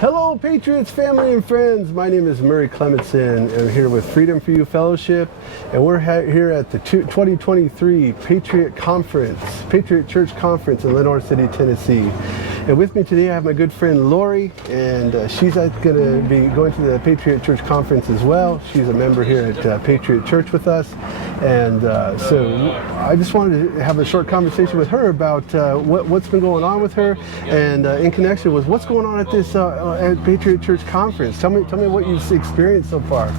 Hello, Patriots, family, and friends. My name is Murray Clementson. I'm here with Freedom for You Fellowship, and we're here at the 2023 Patriot Church Conference in Lenoir City, Tennessee. And with me today, I have my good friend Laurie, and she's going to be going to the Patriot Church Conference as well. She's a member here at Patriot Church with us, and so I just wanted to have a short conversation with her about what's been going on with her, and in connection with what's going on at this at Patriot Church Conference. Tell me what you've experienced so far.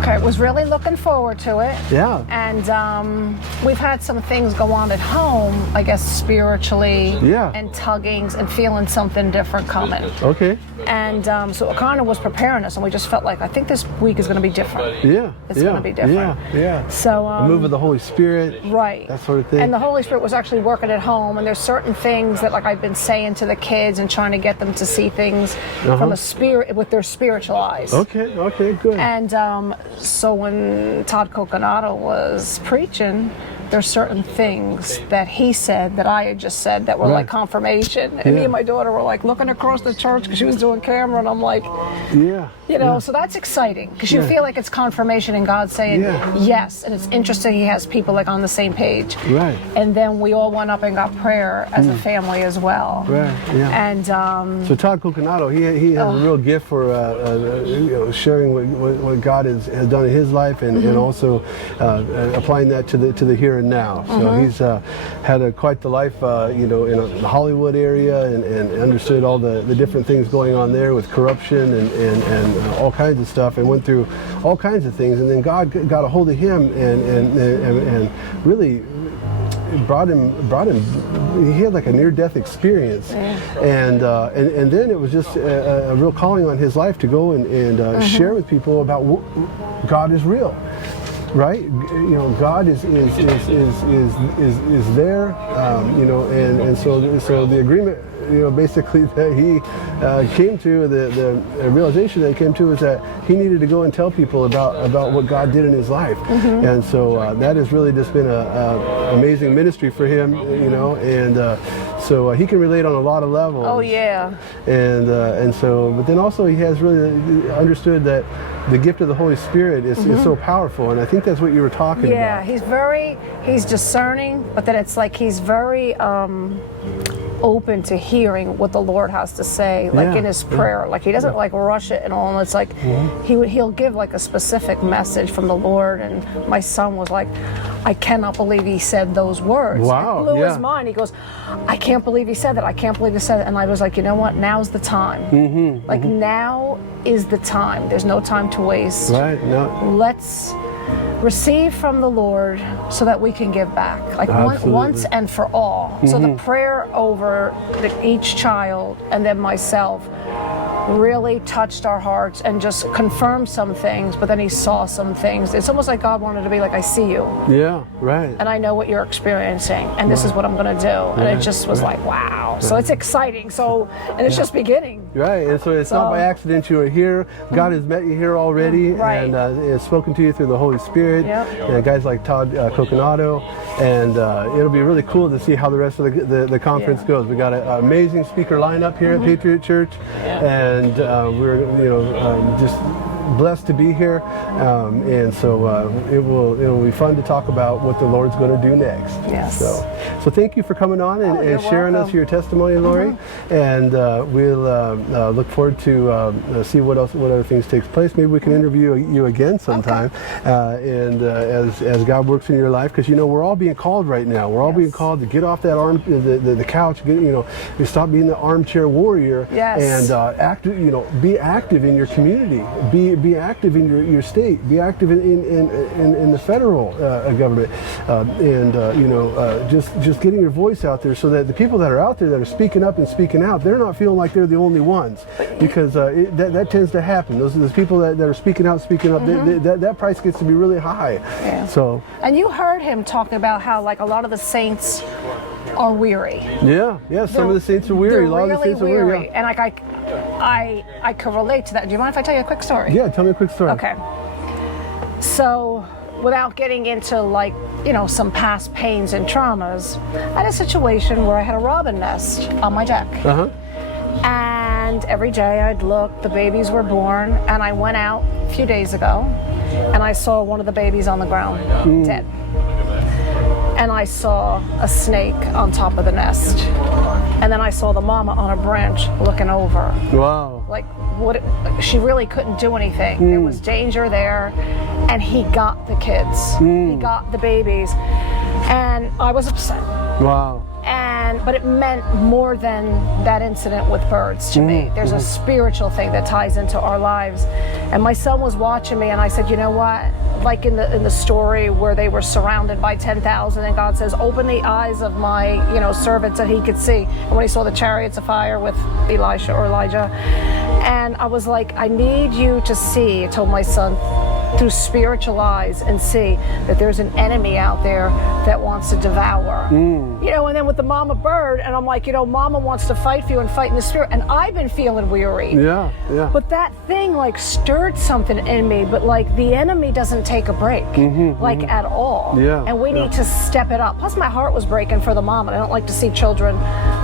Okay, was really looking forward to it. Yeah. And we've had some things go on at home, I guess spiritually, and tuggings and feeling something different coming. Okay. And so it kind of was preparing us, and we just felt like, I think this week is going to be different. Yeah. It's going to be different. Yeah. So the move of the Holy Spirit. Right. That sort of thing. And the Holy Spirit was actually working at home, and there's certain things that, like, I've been saying to the kids and trying to get them to see things from a spirit, with their spiritual eyes. Okay, good. And so when Todd Coconato was preaching, there's certain things that he said that I had just said that were like confirmation. And me and my daughter were like looking across the church because she was doing camera, and I'm like, so that's exciting because you feel like it's confirmation and God saying yes. And it's interesting, he has people like on the same page. Right. And then we all went up and got prayer as a family as well. Right. Yeah. And so Todd Coconato, he has a real gift for sharing what God has done in his life, and also applying that to the here and now. So he's had quite the life, in the Hollywood area, and understood all the different things going on there with corruption and all kinds of stuff, and went through all kinds of things. And then God got a hold of him and really brought him. He had like a near-death experience, and then it was just a real calling on his life to go and share with people about God is real. Right, God is there, and so the agreement, basically that he came to, the realization that he came to is that he needed to go and tell people about what God did in his life, and so that has really just been a amazing ministry for him, and so he can relate on a lot of levels. Oh yeah. And so, but then also he has really understood that the gift of the Holy Spirit is so powerful, and I think that's what you were talking about. Yeah, he's discerning, but then it's like he's very open to hearing what the Lord has to say, like in his prayer. Like he doesn't like rush it and all, and it's like he'll give like a specific message from the Lord. And my son was like, I cannot believe he said those words. Wow. It blew his mind. He goes, I can't believe he said that. I can't believe he said it. And I was like, you know what? Now's the time. Now is the time. There's no time to waste. Right. No. Let's receive from the Lord so that we can give back, like once and for all. So the prayer over each child and then myself really touched our hearts and just confirmed some things, but then he saw some things. It's almost like God wanted to be like, I see you. Yeah, right. And I know what you're experiencing, and this is what I'm going to do. And it just was like, wow. So it's exciting. So, and it's just beginning. Right, and so it's not by accident you are here. God has met you here already, and has spoken to you through the Holy Spirit. And guys like Todd Coconato, and it'll be really cool to see how the rest of the conference goes. We got an amazing speaker lineup here at Patriot Church, and we're just blessed to be here, and so it will be fun to talk about what the Lord's going to do next. Yes. So thank you for coming on and sharing us your testimony, Laurie, and we'll look forward to see what other things takes place. Maybe we can interview you again sometime, and as God works in your life, because we're all being called right now. We're all being called to get off that the couch, stop being the armchair warrior, and be active in your community. Be active in your state. Be active in the federal government, and just getting your voice out there, so that the people that are out there that are speaking up and speaking out, they're not feeling like they're the only ones, because that tends to happen. Those people that are speaking up, that price gets to be really high. Yeah. So. And you heard him talk about how like a lot of the saints are weary. Yeah. Some of the saints are weary. A lot of the saints are weary. And like I could relate to that. Do you mind if I tell you a quick story? Yeah, tell me a quick story. Okay. So, without getting into like, some past pains and traumas, I had a situation where I had a robin nest on my deck. And And every day I'd look, the babies were born, and I went out a few days ago, and I saw one of the babies on the ground, dead. And I saw a snake on top of the nest. And then I saw the mama on a branch looking over. Wow. Like, she really couldn't do anything. There was danger there, and he got the kids. He got the babies. And I was upset. Wow. But it meant more than that incident with birds to me. There's a spiritual thing that ties into our lives. And my son was watching me, and I said, you know what? Like in the story where they were surrounded by 10,000, and God says, open the eyes of my servants that he could see. And when he saw the chariots of fire with Elijah, and I was like, I need you to see, I told my son, through spiritual eyes, and see that there's an enemy out there that wants to devour. And then with the mama bird, and I'm like, mama wants to fight for you and fight in the spirit, and I've been feeling weary. Yeah. But that thing like stirred something in me, but like the enemy doesn't take a break, at all. Yeah. And we need to step it up. Plus my heart was breaking for the mom, and I don't like to see children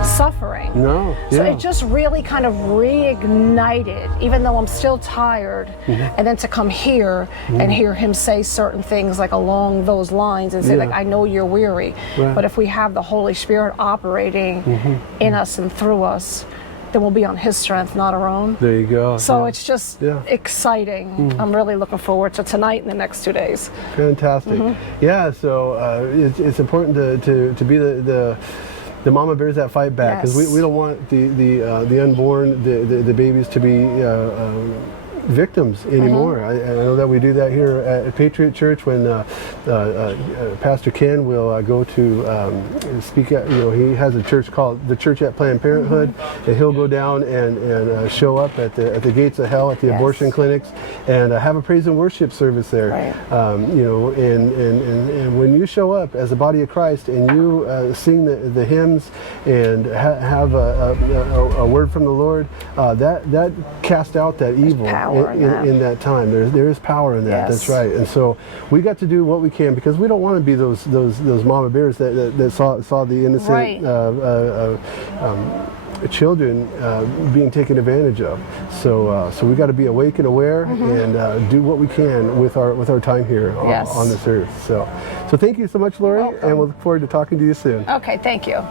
suffering. No. So it just really kind of reignited, even though I'm still tired, and then to come here and hear him say certain things like along those lines and say like, I know you're weary, but if we have the Holy Spirit operating in us and through us, then we'll be on his strength, not our own. There you go. So it's just exciting. I'm really looking forward to tonight and the next 2 days. Fantastic. Yeah, so it's important to be the mama bears that fight back, because we don't want the unborn, the babies to be victims anymore. I know that we do that here at Patriot Church when Pastor Ken will go to speak at, he has a church called the Church at Planned Parenthood, and he'll go down and show up at the gates of hell at the abortion clinics and have a praise and worship service there. And when you show up as the body of Christ and you sing the hymns and have a word from the Lord, that casts out that evil. In that time, there is power in that. That's right. And so we got to do what we can, because we don't want to be those mama bears that saw the innocent children being taken advantage of. So we got to be awake and aware and do what we can with our time here on this earth. So thank you so much, Laurie, and we'll look forward to talking to you soon. Okay, thank you.